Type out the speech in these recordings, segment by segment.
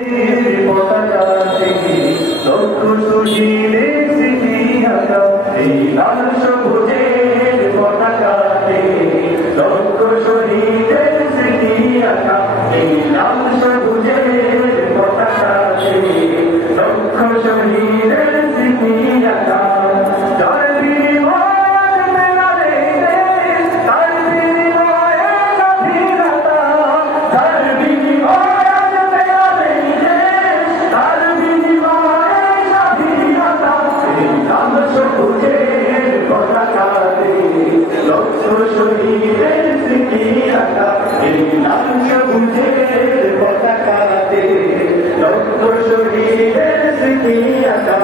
পতাকা থেকে লক্ষ শহীদের স্মৃতি আঁকা এই লাল সবুজের পতাকা থেকে লক্ষ শহীদের স্মৃতি আঁকা এই লাল সবুজের পতাকা থেকে লক্ষ শহীদের স্মৃতি আঁকা শহীদের স্মৃতি আঁকা এই লাল সবুজের পতাকাতে লক্ষ শহীদের স্মৃতি আঁকা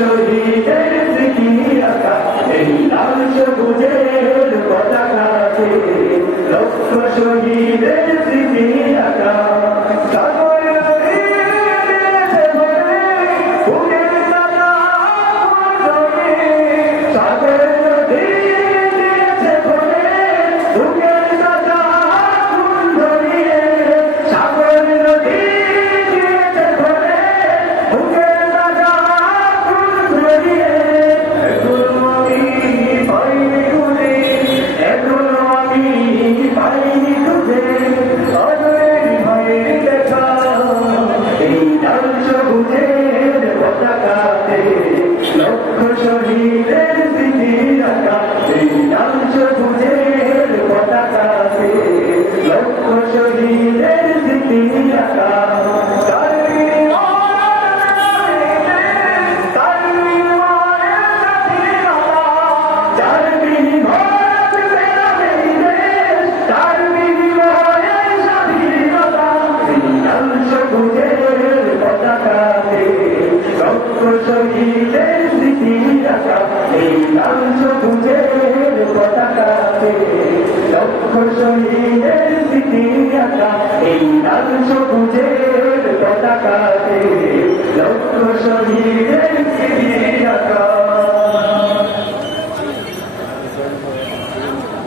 শহীদের স্মৃতি আঁকা এই লাল সবুজের পতাকাতে লক্ষ শহীদের স্মৃতি আঁকা লক্ষ শহীদের স্মৃতি আঁকা এই লাল সবুজের পতাকাতে লক্ষ শহীদের স্মৃতি আঁকা শহীদের স্মৃতি আঁকা এই লাল সবুজের পতাকাতে লক্ষ শহীদের স্মৃতি আঁকা এই লাল সবুজের পতাকাতে লক্ষ শহীদের স্মৃতি আঁকা।